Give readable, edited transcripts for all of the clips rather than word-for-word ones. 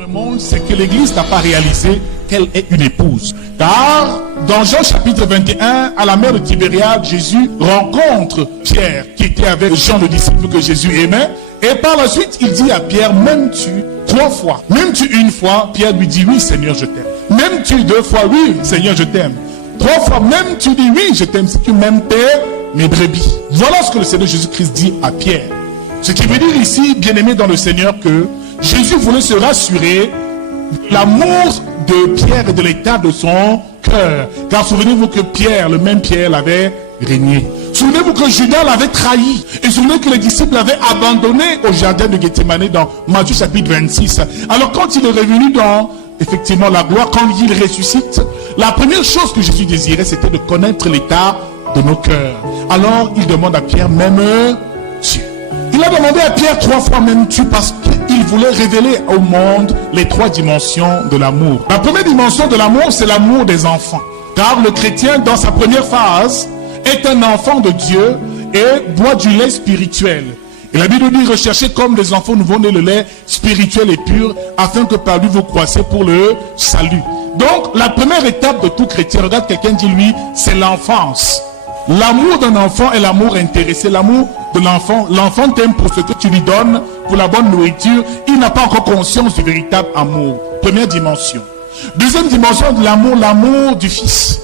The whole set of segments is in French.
Le monde, c'est que l'Église n'a pas réalisé qu'elle est une épouse. Car dans Jean chapitre 21, à la mer de Tibériade, Jésus rencontre Pierre, qui était avec Jean le disciple que Jésus aimait. Et par la suite, il dit à Pierre, m'aimes-tu 3 fois? M'aimes-tu 1 fois? Pierre lui dit, oui Seigneur, je t'aime. M'aimes-tu 2 fois? Oui Seigneur, je t'aime. 3 fois, m'aimes-tu? Dis, oui, je t'aime. Si tu m'aimes, mes brebis. Voilà ce que le Seigneur Jésus-Christ dit à Pierre. Ce qui veut dire ici, bien-aimé dans le Seigneur, que Jésus voulait se rassurer de l'amour de Pierre et de l'état de son cœur. Car souvenez-vous que Pierre, le même Pierre, l'avait régné. Souvenez-vous que Judas l'avait trahi. Et souvenez-vous que les disciples l'avaient abandonné au jardin de Gethsémani dans Matthieu chapitre 26. Alors quand il est revenu dans, effectivement, la gloire, quand il ressuscite, la première chose que Jésus désirait, c'était de connaître l'état de nos cœurs. Alors il demande à Pierre, m'aimes-tu? Il a demandé à Pierre 3 fois, m'aimes-tu? Parce qu'il voulait révéler au monde les 3 dimensions de l'amour. La première dimension de l'amour, c'est l'amour des enfants. Car le chrétien, dans sa première phase, est un enfant de Dieu et boit du lait spirituel. Et la Bible dit, recherchez comme des enfants nouveau-nés le lait spirituel et pur, afin que par lui vous croissez pour le salut. Donc, la première étape de tout chrétien, regarde quelqu'un dit lui, c'est l'enfance. L'amour d'un enfant est l'amour intéressé, l'amour de l'enfant. L'enfant t'aime pour ce que tu lui donnes, pour la bonne nourriture. Il n'a pas encore conscience du véritable amour. Première dimension. Deuxième dimension de l'amour, l'amour du fils.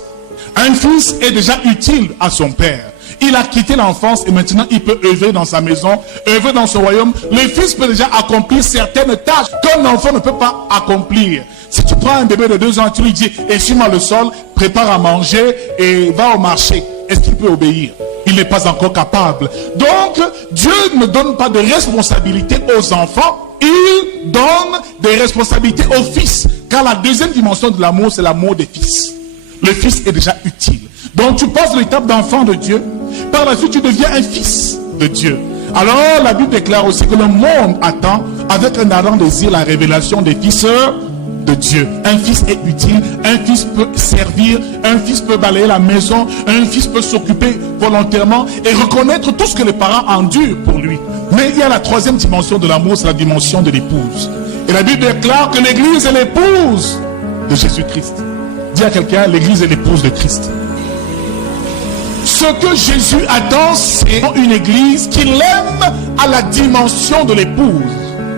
Un fils est déjà utile à son père. Il a quitté l'enfance et maintenant il peut œuvrer dans sa maison, œuvrer dans son royaume. Le fils peut déjà accomplir certaines tâches qu'un enfant ne peut pas accomplir. Si tu prends un bébé de 2 ans, tu lui dis, essuie-moi le sol, prépare à manger et va au marché. Est-ce qu'il peut obéir? Il n'est pas encore capable. Donc, Dieu ne donne pas de responsabilité aux enfants, il donne des responsabilités aux fils. Car la deuxième dimension de l'amour, c'est l'amour des fils. Le fils est déjà utile. Donc, tu passes l'étape d'enfant de Dieu. Par la suite, tu deviens un fils de Dieu. Alors, la Bible déclare aussi que le monde attend avec un ardent désir la révélation des fils de Dieu. Un fils est utile, un fils peut servir, un fils peut balayer la maison, un fils peut s'occuper volontairement et reconnaître tout ce que les parents endurent pour lui. Mais il y a la troisième dimension de l'amour, c'est la dimension de l'épouse. Et la Bible déclare que l'église est l'épouse de Jésus-Christ. Dis à quelqu'un, l'église est l'épouse de Christ. Ce que Jésus attend, c'est une église qui l'aime à la dimension de l'épouse,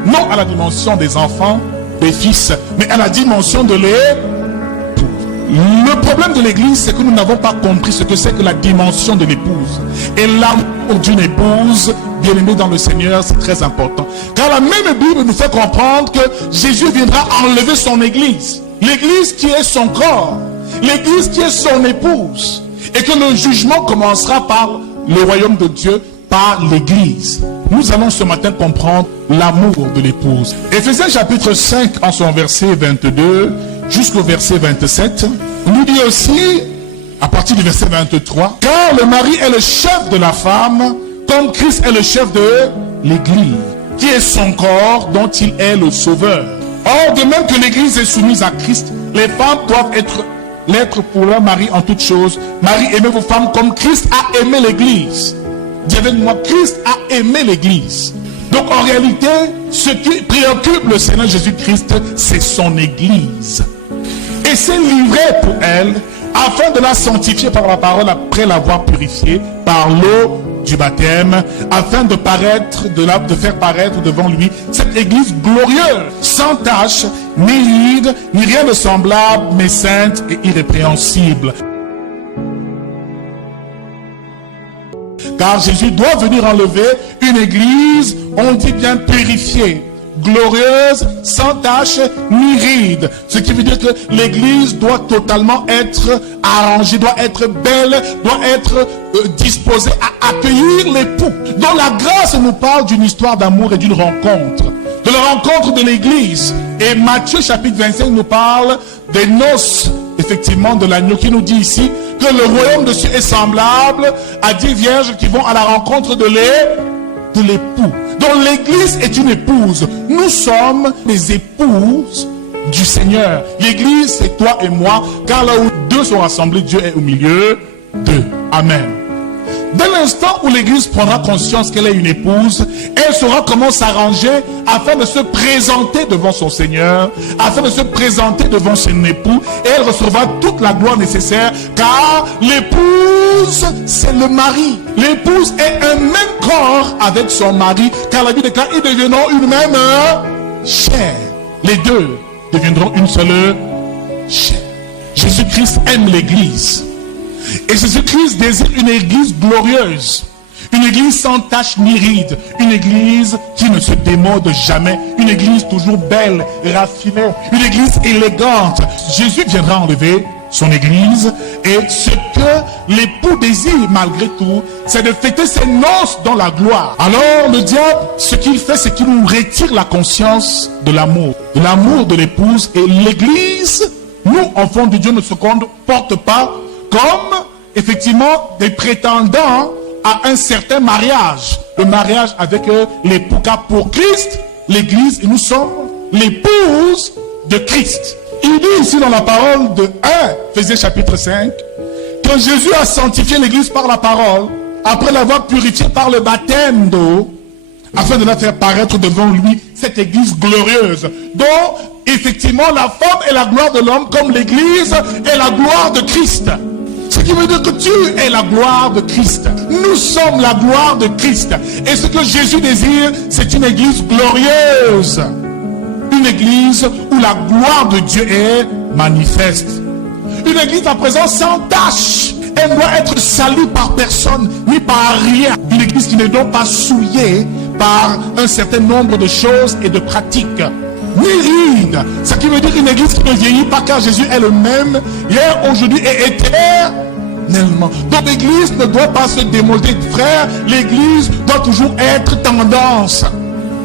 non à la dimension des enfants, des fils, mais à la dimension de l'épouse. Le problème de l'église, c'est que nous n'avons pas compris ce que c'est que la dimension de l'épouse. Et l'amour d'une épouse, bien aimée dans le Seigneur, c'est très important. Car la même Bible nous fait comprendre que Jésus viendra enlever son église. L'église qui est son corps, l'église qui est son épouse. Et que le jugement commencera par le royaume de Dieu, par l'église. Nous allons ce matin comprendre l'amour de l'épouse. Éphésiens chapitre 5 en son verset 22 jusqu'au verset 27 nous dit aussi, à partir du verset 23, car le mari est le chef de la femme, comme Christ est le chef de l'église, qui est son corps, dont il est le sauveur. Or, de même que l'église est soumise à Christ, les femmes doivent l'être pour leur mari en toutes choses. Marie, aimez vos femmes comme Christ a aimé l'église. Dis avec moi, Christ a aimé l'église. Donc en réalité, ce qui préoccupe le Seigneur Jésus-Christ, c'est son église. Et c'est livré pour elle, afin de la sanctifier par la parole, après l'avoir purifiée par l'eau du baptême, afin de faire paraître devant lui cette église glorieuse, sans tache, ni ride, ni rien de semblable, mais sainte et irrépréhensible. Car Jésus doit venir enlever une église, on dit bien purifiée, glorieuse, sans tache, ni ride. Ce qui veut dire que l'église doit totalement être arrangée, doit être belle, doit être disposée à accueillir l'époux. Dans la grâce nous parle d'une histoire d'amour et d'une rencontre. De la rencontre de l'église. Et Matthieu chapitre 25 nous parle des noces, effectivement, de l'agneau, qui nous dit ici que le royaume de Dieu est semblable à 10 vierges qui vont à la rencontre de l'époux. Donc l'église est une épouse. Nous sommes les épouses du Seigneur. L'église, c'est toi et moi, car là où 2 sont rassemblés, Dieu est au milieu d'eux. Amen. Dès l'instant où l'église prendra conscience qu'elle est une épouse, elle saura comment s'arranger afin de se présenter devant son Seigneur, afin de se présenter devant son époux, et elle recevra toute la gloire nécessaire, car l'épouse, c'est le mari. L'épouse est un même corps avec son mari, car la Bible déclare, ils deviendront une même chair. Les deux deviendront une seule chair. Jésus-Christ aime l'église. Et Jésus-Christ désire une église glorieuse, une église sans tache ni ride, une église qui ne se démode jamais, une église toujours belle, raffinée, une église élégante. Jésus viendra enlever son église, et ce que l'époux désire malgré tout, c'est de fêter ses noces dans la gloire. Alors le diable, ce qu'il fait, c'est qu'il nous retire la conscience de l'amour de l'épouse, et l'église, nous, enfants de Dieu, ne se comporte pas comme, effectivement, des prétendants à un certain mariage. Le mariage avec l'époux, car pour Christ, l'église, nous sommes l'épouse de Christ. Il dit ici dans la parole de 1 Éphésiens chapitre 5, que Jésus a sanctifié l'église par la parole, après l'avoir purifiée par le baptême d'eau, afin de la faire paraître devant lui, cette église glorieuse, dont, effectivement, la femme est la gloire de l'homme, comme l'église est la gloire de Christ. Ce qui veut dire que tu es la gloire de Christ. Nous sommes la gloire de Christ. Et ce que Jésus désire, c'est une église glorieuse. Une église où la gloire de Dieu est manifeste. Une église à présent sans tache. Elle ne doit être salie par personne, ni par rien. Une église qui n'est donc pas souillée par un certain nombre de choses et de pratiques. Ni ride. Ce qui veut dire une église qui ne vieillit pas, car Jésus est le même hier, aujourd'hui et éternellement. Donc l'église ne doit pas se démoder, frère. L'église doit toujours être tendance.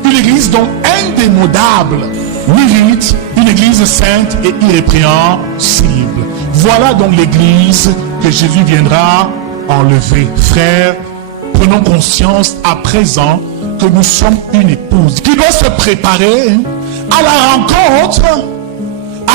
Une église donc indémodable, ni ride, une église sainte et irrépréhensible. Voilà donc l'église que Jésus viendra enlever. Frère, prenons conscience à présent que nous sommes une épouse qui doit se préparer à la rencontre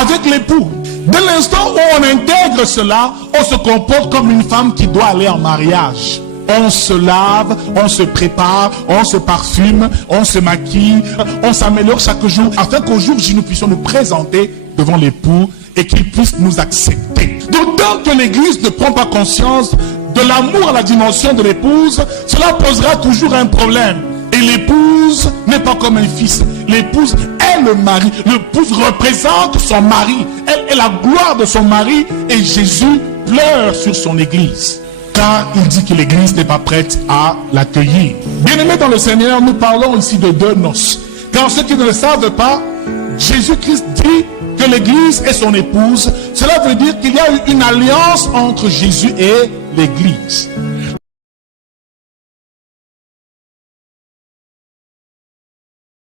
avec l'époux. Dès l'instant où on intègre cela, on se comporte comme une femme qui doit aller en mariage. On se lave, on se prépare, on se parfume, on se maquille, on s'améliore chaque jour, afin qu'au jour J, nous puissions nous présenter devant l'époux et qu'il puisse nous accepter. D'autant que l'église ne prend pas conscience de l'amour à la dimension de l'épouse, cela posera toujours un problème. Et l'épouse n'est pas comme un fils. L'épouse est le mari. L'épouse représente son mari. Elle est la gloire de son mari. Et Jésus pleure sur son église, car il dit que l'église n'est pas prête à l'accueillir. Bien-aimés dans le Seigneur, nous parlons ici de deux noces. Car ceux qui ne le savent pas, Jésus-Christ dit que l'église est son épouse. Cela veut dire qu'il y a eu une alliance entre Jésus et l'église.